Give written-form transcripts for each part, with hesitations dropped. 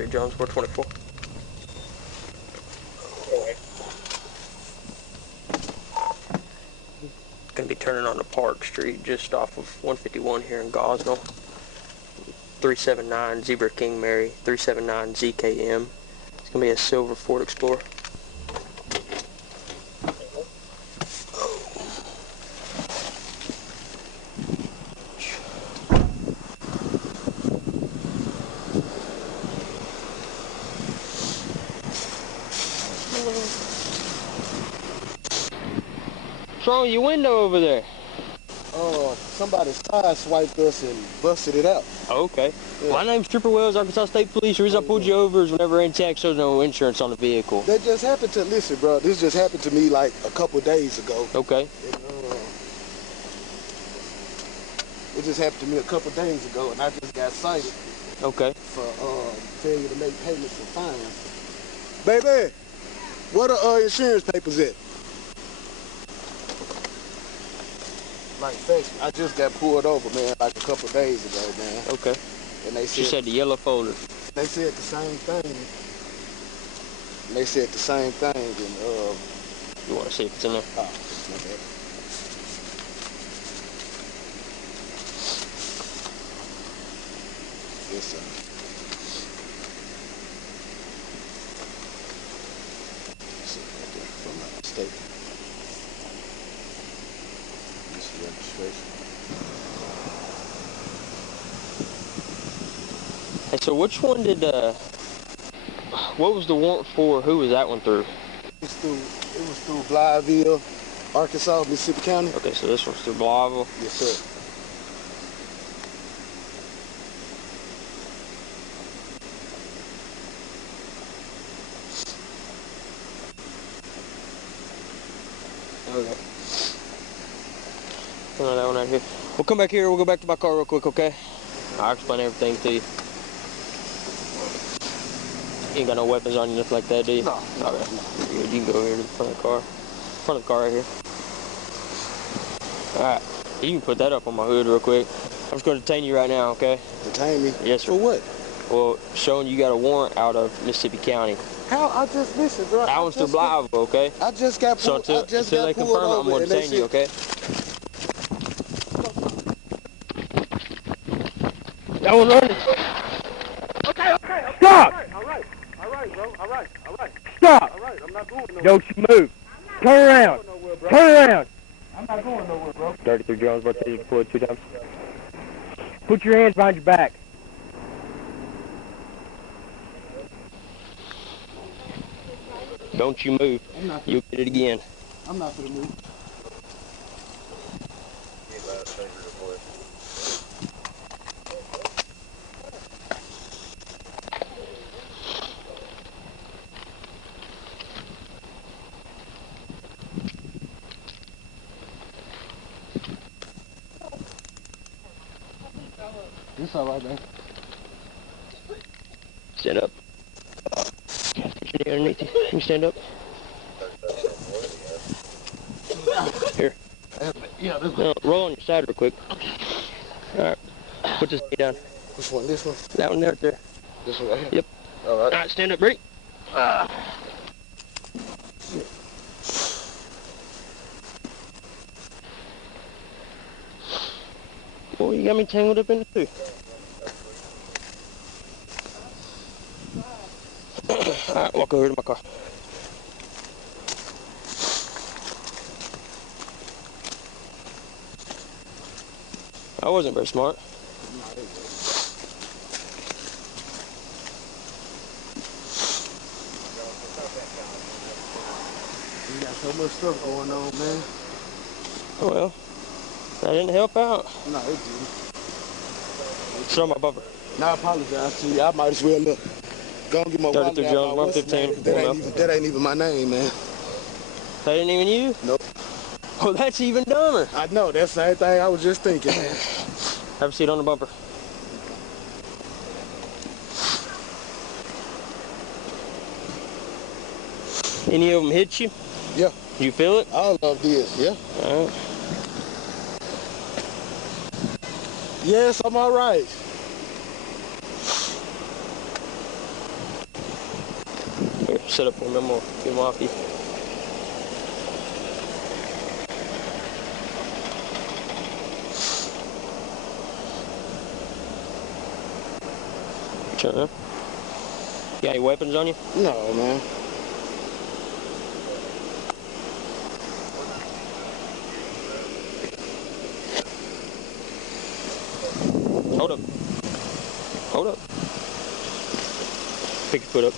33 Jones, 424. Gonna be turning on to Park Street, just off of 151 here in Gosnell. 379 Zebra King Mary, 379 ZKM. It's gonna be a silver Ford Explorer. What's wrong with your window over there? Somebody side swiped us and busted it out. Oh, okay. Yeah. My name's Trooper Wells, Arkansas State Police. The reason I pulled you over is whenever any tax shows no insurance on the vehicle. That just happened to, listen, bro, this just happened to me like a couple days ago. Okay. And, it just happened to me a couple days ago, and I just got cited. Okay. For failure to make payments for fines. Baby, what are insurance papers at? Like, thanks. I just got pulled over, man, like a couple days ago, man. Okay. And they She said the yellow folder. They said the same thing. And they said the same thing, and you want to see if it's in there? Oh, okay. Yes, sir. If I'm not mistaken. This is registration. Hey, so which one did, what was the warrant for? Who was that one through? It was through Blytheville, Arkansas, Mississippi County. Okay, so this one's through Blytheville? Yes, sir. Okay. That one right here. We'll come back here. We'll go back to my car real quick, okay? I'll explain everything to you. You ain't got no weapons on you, nothing like that, do you? No. All right. You can go here to the front of the car. Front of the car right here. All right. You can put that up on my hood real quick. I'm just going to detain you right now, okay? Detain me? Yes, sir. For what? Well, showing you got a warrant out of Mississippi County. How? I just listened, bro. That one's through Blytheville, okay? I just got pulled. So until they confirm it, I'm going to detain you, okay? That one running. Okay. Stop! All right, bro. All right. Stop! All right, I'm not going nowhere. Don't you move. Turn around. Turn around. I'm not going nowhere, bro. 33 Jones, about to deployed 2 times. Put your hands behind your back. Don't you move. You'll get it again. I'm not gonna move. It's all right, man. Stand up. Put your knee underneath you. Can you stand up? Here. Yeah, this one. No, roll on your side real quick. All right. Put this knee down. Which one? This one? That one right there. This one right here? Yep. All right. All right, stand up. Ready? Boy, you got me tangled up in it too. Alright, walk over to my car. I wasn't very smart. You got so much stuff going on, man. Well, that didn't help out. No, it didn't. Show my bumper. No, I apologize to you. I might as well look. Go and get my wallet 33 out. Jones, What's the 115. name? That ain't even my name, man. That ain't even you? Nope. Oh, that's even dumber. I know. That's the same thing I was just thinking, man. Have a seat on the bumper. Any of them hit you? Yeah. You feel it? All of this, yeah. All right. Yes, I'm all right. set up for me. I'm gonna get him off you. Turn up. You got any weapons on you? No, man. Hold up. Hold up. Pick your foot up.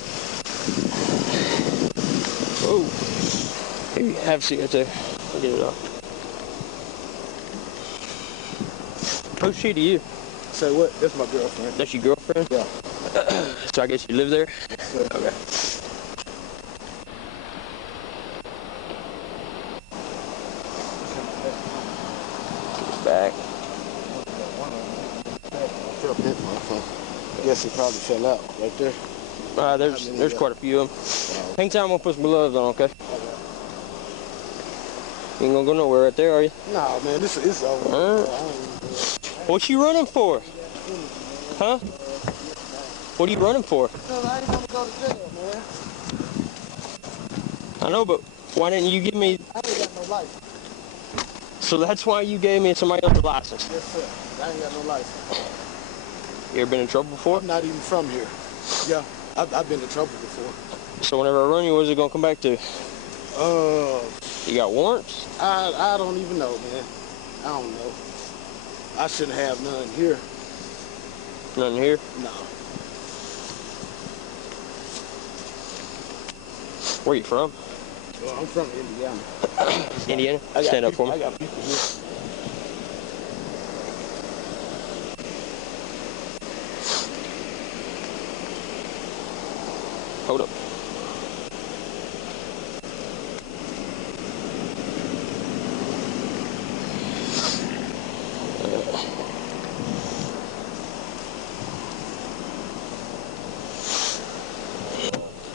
Whoa. Here, have a seat right there. I'll get it off. Who's she to you? Say what? That's my girlfriend. That's your girlfriend? Yeah. So I guess you live there? Yes, sir. Okay. Back. I guess he probably fell out right there. There's quite a few of them. Hang tight, I'm gonna put some gloves on, okay? You ain't gonna go nowhere right there, are you? Nah, man, this is over. What you running for? Huh? What are you running for? Because I ain't gonna go to jail, man. I know, but why didn't you give me... I ain't got no license. So that's why you gave me somebody else's license? Yes, sir. I ain't got no license. You ever been in trouble before? I'm not even from here. Yeah, I've been in trouble before. So whenever I run you, where's it gonna come back to? You got warrants? I don't even know, man. I don't know. I shouldn't have none here. Nothing here? No. Where you from? Well, I'm from Indiana. Indiana? Stand up for me. I got people here. Hold up.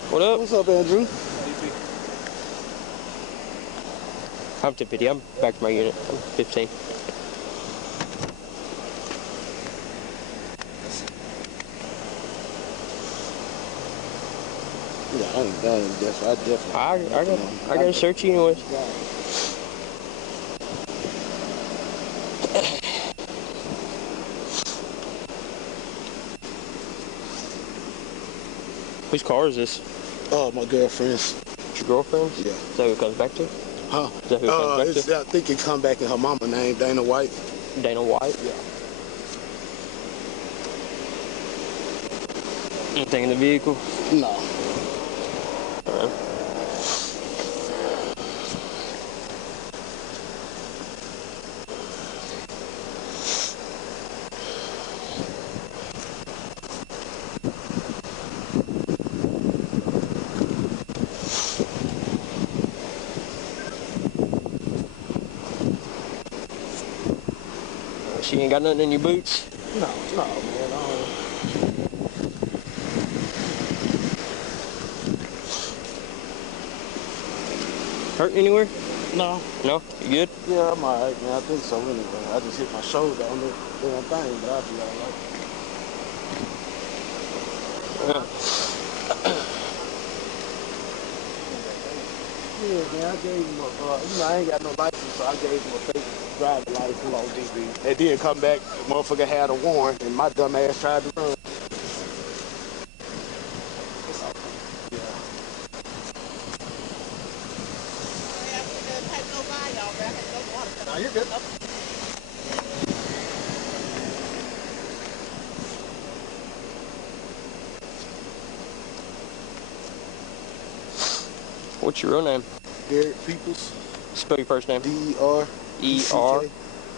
What up? What's up, Andrew? I'm 1050. I'm back to my unit. I'm 15. Yeah, I ain't done this. I definitely. I gotta search you anyways. Whose car is this? Oh, my girlfriend's. It's your girlfriend's? Yeah. Is that who it comes back to? Huh? Is that who it comes back to? I think it come back in her mama name, Dana White. Dana White? Yeah. Anything in the vehicle? No. Alright. She ain't got nothing in your boots? No, man. Hurt anywhere? No. No? You good? Yeah, I'm alright, man. I think so anyway. I just hit my shoulder on the damn thing, but I'll be alright. Yeah. Yeah, man, I gave him a, I ain't got no license, so I gave him a fake driver's license on DB. And then come back, motherfucker had a warrant, and my dumb ass tried to run. No, you're good. What's your real name? Derek Peoples. Spell your first name. D-E-R. E-R.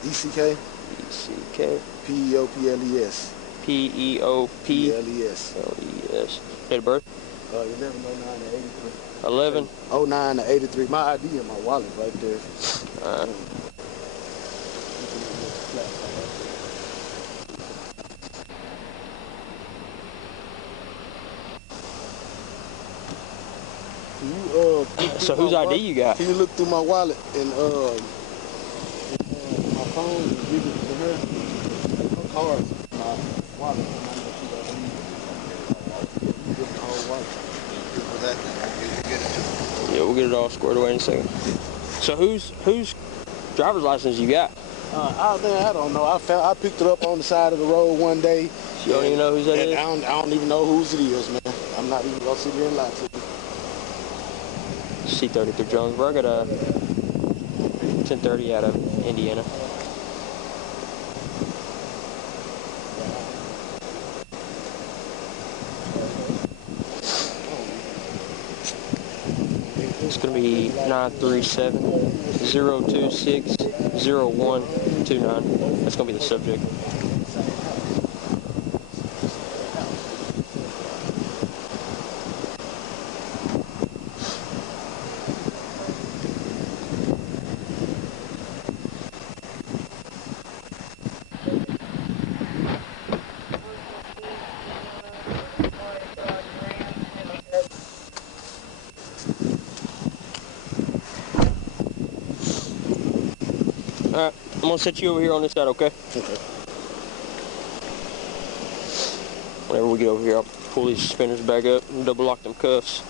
E-C-K. E-C-K. P-E-O-P-L-E-S. P-E-O-P-L-E-S. L-E-S. Date of birth? 11/09/83. 11. 09/83. My ID in my wallet right there. So whose ID you got? Can you look through my wallet and my phone and give it to her? Her cards, my wallet. You get the whole wallet. we'll get it all squared away in a second. So whose driver's license you got? I don't know. I picked it up on the side of the road one day. You don't even know whose that is? I don't even know whose it is, man. I'm not even gonna sit here and lie to you. C33 Jonesboro. I got a 1030 out of Indiana. It's going to be 937-026-0129. That's going to be the subject. Alright, I'm going to set you over here on this side, okay? Okay. Whenever we get over here, I'll pull these suspenders back up and double lock them cuffs.